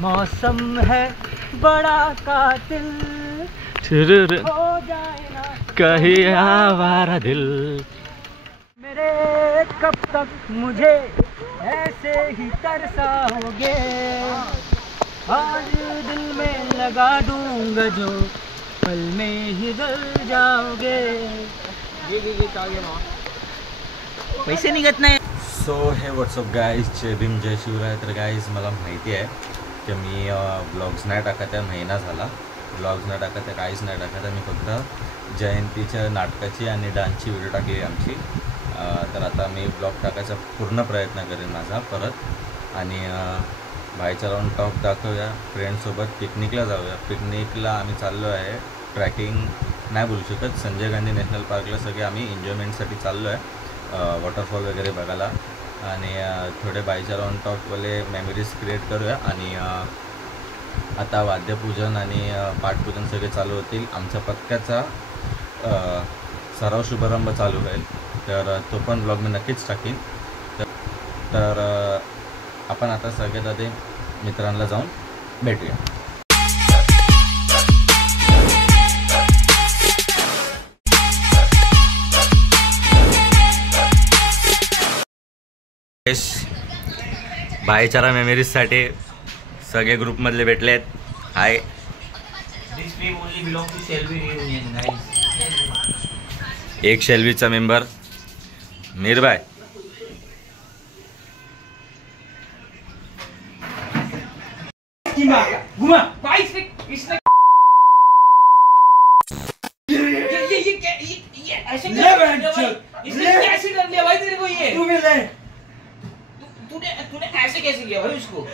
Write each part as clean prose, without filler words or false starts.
मौसम है बड़ा कातिल, हो जाए ना कहीं आवारा दिल। मेरे कब तक मुझे ऐसे ही तरसाओगे, आज दिल में लगा दूंगा जो पल में ही जल जाओगे। पैसे निघत नाही। सो हे व्हॉट्सअप गाईज, जय भीम जय शिवराय. तर गाईज मला माहिती आहे की मी ब्लॉग्स नाही टाकत आहे, महिना झाला ब्लॉग्स नाही टाकत आहे, काहीच नाही टाकत आहे. मी फक्त जयंतीच्या नाटकाची आणि डान्सची व्हिडिओ टाकली आहे आमची. तर आता मी ब्लॉग टाकायचा पूर्ण प्रयत्न करेन माझा परत. आणि भाईचारा ऑन टॉप दाखवूया, फ्रेंड्ससोबत पिकनिकला जाऊया. पिकनिकला आम्ही चाललो आहे, ट्रॅकिंग नाही बोलू शकत, संजय गांधी नॅशनल पार्कला सगळे आम्ही एन्जॉयमेंटसाठी चाललो आहे, वॉटरफॉल वगैरे बघायला. आणि थोडे भाईचारा ऑन टॉपवाले मेमरीज क्रिएट करूया. आणि आता वाद्यपूजन आणि पाठपूजन सगळे चालू होतील. आमच्या पथकाचा सराव शुभारंभ चालू राहील, तर तो पण ब्लॉग मी नक्कीच टाकीन. तर आपण आता सगळ्यात आधी मित्रांना जाऊन भेटूया. भाईचारा मेमरीजसाठी सगळे ग्रुपमधले भेटले आहेत. हाय. एक शेल्वीचा मेंबर मीरबाय. तूने ऐसे कैसे किया भाई उसको?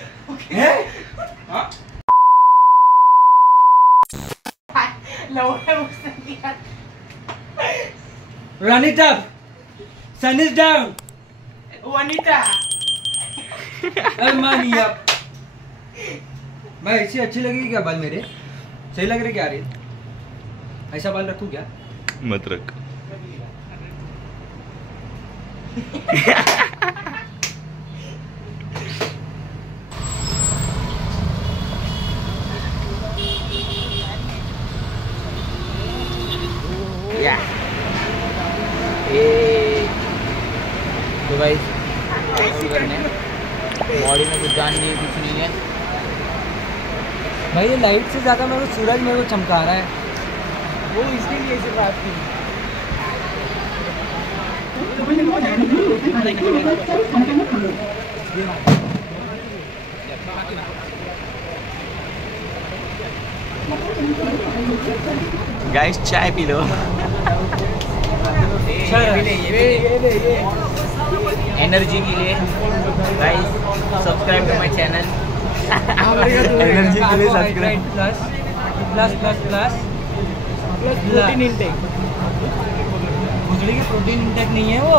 Run it up. Sun is down. Vanita money up. भाई ऐसी अच्छी लगेगी क्या बाल मेरे? सही लग रहे क्या रे? ऐसा बाल रखूं क्या? मत रख. तो भाई बॉडी में कुछ जान नहीं है, कुछ नहीं है भाई ये लाइट से ज्यादा मेरे को सूरज मेरे को चमका रहा है, वो इसके लिए ऐसे बात की. गाइस चाय पी लो. एनर्जी के लिए guys subscribe to my channel. Energy के लिए subscribe plus plus plus plus protein intake. भुजड़ी के प्रोटीन इंटेक नहीं है वो,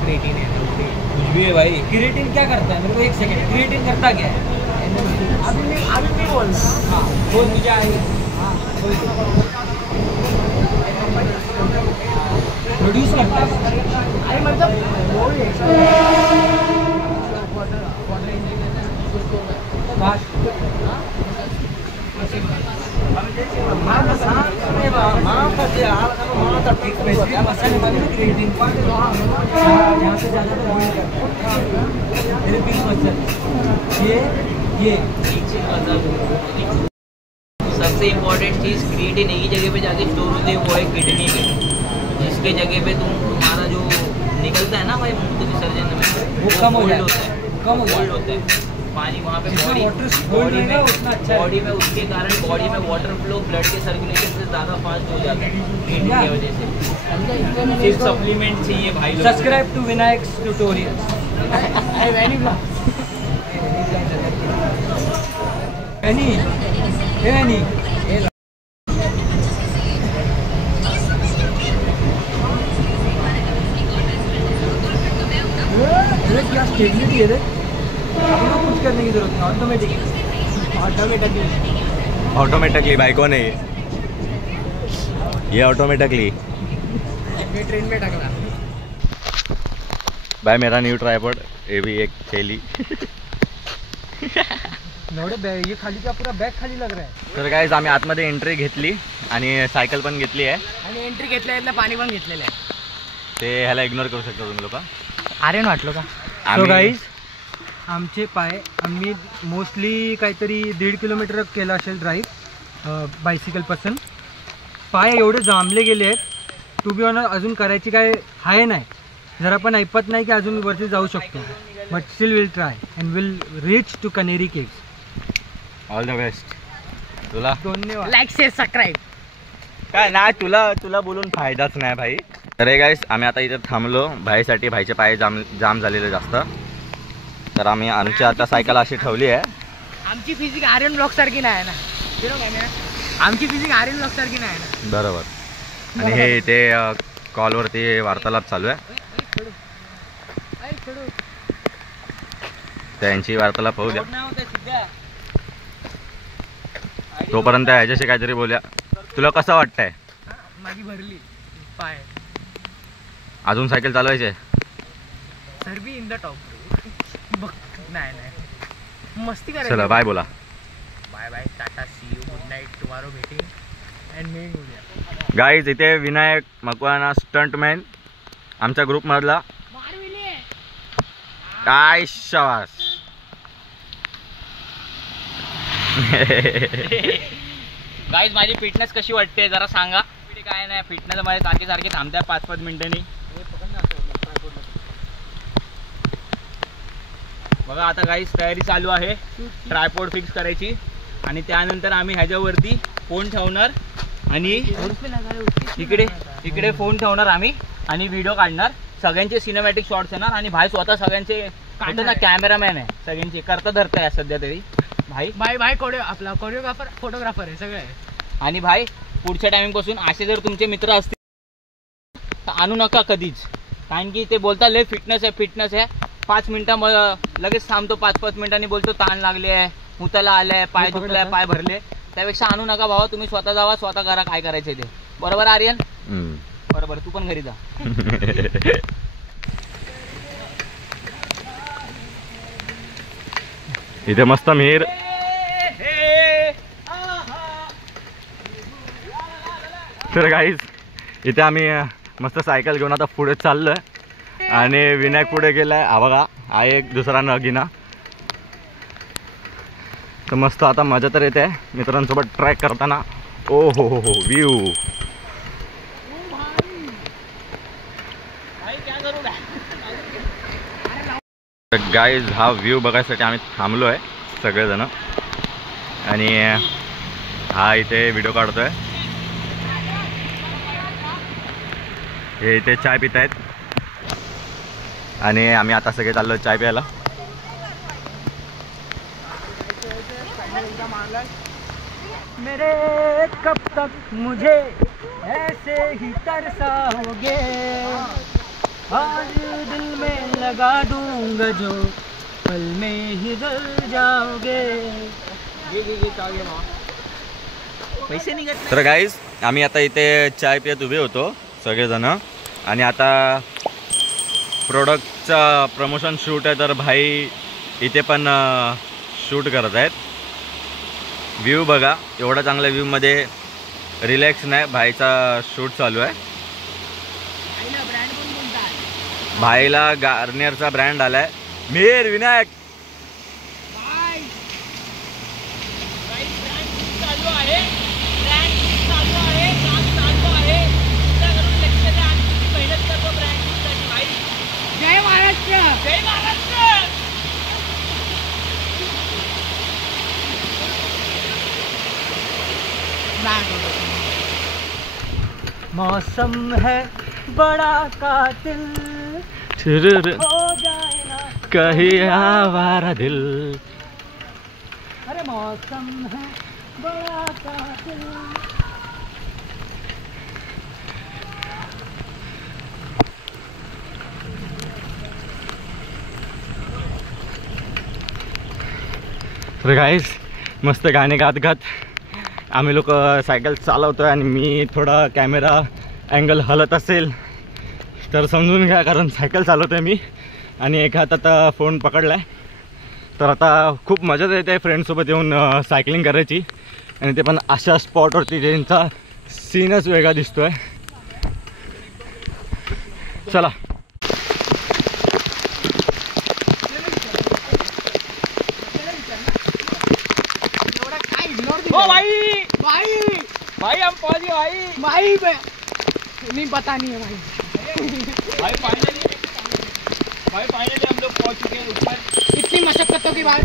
क्रिएटिन है. कुछ भी है भाई. क्रिएटिन क्या करता है मेरे को एक सेकंड, क्रिएटिन करता क्या है? अभी नहीं बोल. हाँ बोल मुझे आएगा. प्रोड्यूस करता है. अरे मतलब क्रिएटिन यहाँ से ज़्यादा तो वही मेरे 20%. ये सबसे इम्पोर्टेंट चीज़ क्रिएटिन एक ही जगह पे जाके स्टोर होती है, वो है किडनी में. जिसके जगह पे तुम्हारा जो निकलता है ना भाई मूत्र विसर्जन में, वो कम हो जाता है, कम हो होता है पानी वहाँ पे बॉडी में उसके कारण बॉडी में वाटर फ्लो, ब्लड के सर्कुलेशन से ज़्यादा फास्ट हो जाता है क्रिएटिन की वजह से. सिर्फ सप्लीमेंट चाहिए भाई. Subscribe to Vinayak tutorials. क्या स्टेबिलिटी है रे, कुछ करने की जरूरत नहीं. ऑटोमेटिकली बाइक को नहीं, ये ऑटोमेटिकली ट्रेन में टकरा. भाई मेरा न्यू ट्राइपॉड, ये भी एक थैली. ये खाली का पूरा बॅग खाली लग रहा है. तर गाईज आम्ही आतमध्ये एंट्री घेतली आणि सायकल पण घेतली आहे आणि एंट्री घेतल्या पाणी पण घेतलेलं आहे. ते ह्याला इग्नोर करू शकता तुम्ही लोक. आर्यन वाटलो का. आम्ही- गाईज आमचे पाय आम्ही मोस्टली काहीतरी 1.5 किलोमीटर केला असेल ड्राईव्ह बायसिकलपासून. पाय एवढे जांभले गेले आहेत टू बी ऑनर. अजून करायची काय आहे नाही. जरा पण ऐपत नाही की अजून वरती जाऊ शकतो. But still will try and will reach to Kanheri caves. All the best तुला. धन्यवाद. Like share subscribe. काय नाही तुला बोलून फायदाच नाही भाई. अरे गाईस आम्ही आता इथे थांबलो भाईसाठी. भाईचे पाय जाम झालेले जास्त. तर आम्ही आमची आता सायकल अशी ठेवली आहे. आमची फिजिक आर्यन ब्लॉक सारखी नाही आहे ना. आमची फिजिक आर्यन ब्लॉक सारखी नाही आहे ना. बरोबर. आणि हे इथे कॉलवरती वार्तालाप चालू आहे. त्यांची वार्तालाप होऊ द्या. तोपर्यंत ह्याच्याशी काहीतरी बोलूया. तुला कसं वाटतंय. माझी भरली पाय. अजून सायकल चालवायची आहे. सर्वी इन द टॉप. बघ नाही मस्ती करायची. चला बाय बोला. Bye bye tata see you good night tomorrow meeting and मी उद्या. गाईज इथे विनायक मकवाना स्टंटमॅन आमच्या ग्रुपमधला. काय शाबास. गाईज माझी फिटनेस कशी वाटते जरा सांगा. काय नाही फिटनेस माझे सारखे थांबत्या 5-5 मिनिटांनी. बघा आता गाईज तयारी चालू आहे ट्रायपॉड फिक्स करायची. आणि त्यानंतर आम्ही ह्याच्यावरती फोन ठेवणार आणि इकडे फोन ठेवणार आम्ही आणि व्हिडिओ काढणार. सगळ्यांचे सिनेमॅटिक शॉट्स येणार. आणि भाई स्वतः सगळ्यांचे ना कॅमेरामॅन आहे. सगळ्यांचे करता धरता आहे सध्या तरी. भाई आपला कोरिओग्राफर फोटोग्राफर आहे सगळे. आणि भाई पुढच्या टायमिंगपासून असे जर तुमचे मित्र असतील तर आणू नका कधीच. कारण की ते बोलता लय फिटनेस आहे 5 मिनिटं लगेच थांबतो. 5-5 मिनिटांनी बोलतो ताण लागले आहे, मुताला आलंय, पाय दुखलाय, पाय भरले. त्यापेक्षा आणू नका भावा. तुम्ही स्वतः जावा, स्वतः करा काय करायचंय ते. बरोबर आर्यन. बरोबर. तू पण घरी जा. इथे मस्त मिहीर. तर गाईज इथे आम्ही मस्त सायकल घेऊन आता पुढे चाललोय. आणि विनायक पुढे गेलाय. हा बघा हा एक दुसरा नगिना. तर मस्त आता मजा तर येते मित्रांसोबत ट्रॅक करताना. ओ हो व्ह्यू. गाईज हा व्ह्यू बघायसाठी आम्ही थांबलो आहे सगळेजण. आणि हा इथे व्हिडिओ काढतोय. हे इथे चाय पित आहेत. आणि आम्ही आता सगळे चाललो चाय प्यायला. मेरे कब तक मुझे ऐसे ही तरसाओगे. आज दिल में लगा दूंगा जो पल में ही जल जाओगे. पैसे निघत. तर गाईज आम्ही आता इथे चाय पित उभे होतो सगळेजण. आणि आता प्रोडक्टचा प्रमोशन शूट आहे. तर भाई इथे पण शूट करत आहेत. व्ह्यू बघा. एवढा चांगल्या व्ह्यूमध्ये रिलॅक्स नाही. भाईचा शूट चालू आहे. भाईला गार्नियरचा ब्रँड आलाय. मिहीर विनायक. जय महाराष्ट्र. जय महाराष्ट्र. मौसम है बड़ा कातिल हो जाए ना कहीं आवारा दिल. अरे मौसम है बड़ा कातिल. तर गाईस मस्त गाणे गात गात आम्ही लोक सायकल चालवतोय. आणि मी थोडा कॅमेरा अँगल हलत असेल तर समजून घ्या, कारण सायकल चालवतोय मी आणि एका हातात फोन पकडलाय. तर आता खूप मजा येते फ्रेंडसोबत येऊन सायकलिंग करायची, आणि ते पण अशा स्पॉटवरती ज्यांचा सीनच वेगळा दिसतोय. चला. ओ भाई भाई भाई हम पहुंच गए भाई नहीं पता नहीं है भाई फाइनली हम लोग पहुंच चुके हैं ऊपर इतनी मशक्कतों के बाद.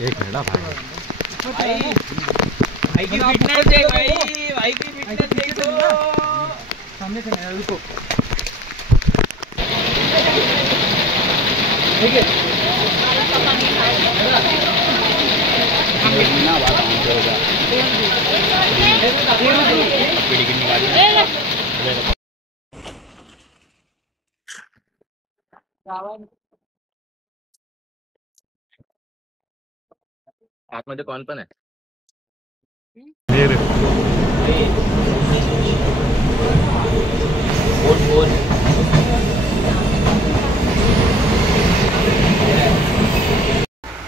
एक मिनट भाई भाई की फिटनेस देख भाई की फिटनेस देखो. सामने से नहीं, रुको. आतमध्ये कोण पण आहे.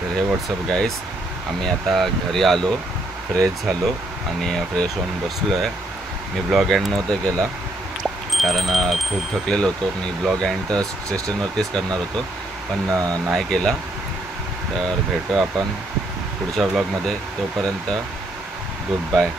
तर हे व्हॉट्सअप गाईज, आम्ही आता घरी आलो, फ्रेश झालो आणि फ्रेश होऊन बसलो आहे. मी ब्लॉग एंड नव्हता केला कारण खूप थकलेलो होतो. मी ब्लॉग एंड तर स्टेशनवरतीच करणार होतो, पण नाही केला. तर भेटू आपण पुढच्या ब्लॉगमध्ये. तोपर्यंत गुड बाय.